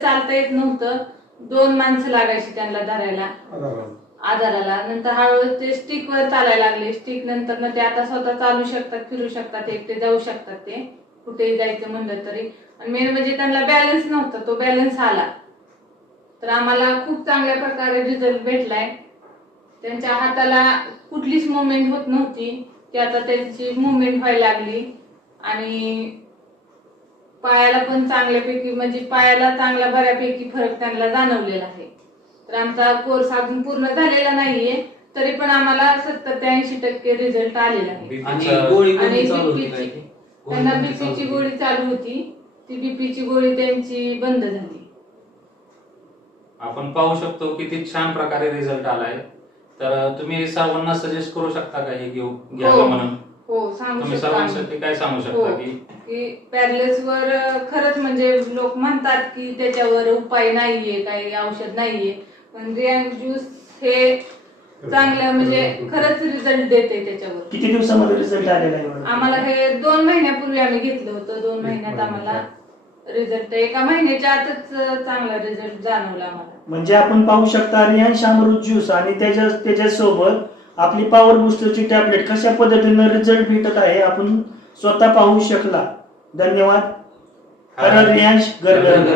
चालता येत नव्हतं, 2 माणसं लागायची त्यांना धरायला आधाराला. नंतर हळूहळू ते स्टिक वर चालायला लागले. स्टिक नंतर ते आता स्वतः चालू शकतात, फिरू शकतात, एकटे जाऊ शकतात, ते कुठेही जायचं म्हणलं तरी. आणि मेन म्हणजे त्यांना बॅलन्स नव्हता, तो बॅलन्स आला. तर आम्हाला खूप चांगल्या प्रकारे रिझल्ट भेटलाय. त्यांच्या हाताला कुठलीच मुवमेंट होत नव्हती, ती आता त्यांची मुवमेंट व्हायला लागली. आणि पायाला पण चांगल्यापैकी म्हणजे पायाला चांगला बऱ्यापैकी फरक त्यांना जाणवलेला आहे. तर आमचा कोर्स अजून पूर्ण झालेला नाहीये, तरी पण आम्हाला 70 ते 80% रिझल्ट आलेला आहे. आणि त्यांना बीपीची गोळी चालू होती, ती बीपीची गोळी त्यांची बंद झाली. आपण पाहू शकतो किती छान प्रकारे रिझल्ट आलाय. तर तुम्ही सर्वांना सजेस्ट करू शकता का हे घ्यावं म्हणून? हो, सांगू तुम्ही शकतो. सर्वांसाठी काय सांगू शकता की पॅरालिसिस वर खरंच म्हणजे लोक म्हणतात की त्याच्यावर उपाय नाहीये, काही औषध नाहीये, पण रियांश ज्यूस हे चांगलं म्हणजे खरंच रिझल्ट देते त्याच्यावर. किती दिवसामध्ये रिझल्ट आलेला आहे? आम्हाला हे 2 महिन्यापूर्वी आम्ही घेतलं होतं. 2 महिन्यात आम्हाला रिझल्ट, 1 महिन्याच्या आतच चांगला रिझल्ट जाणवला आम्हाला. म्हणजे आपण पाहू शकता रियांश अमृत ज्यूस आणि त्याच्यासोबत आपली पॉवर बुस्टरची टॅबलेट कशा पद्धतीने रिझल्ट भेटत आहे आपण स्वतः पाहू शकला. धन्यवाद. हर रियांश, घर घर.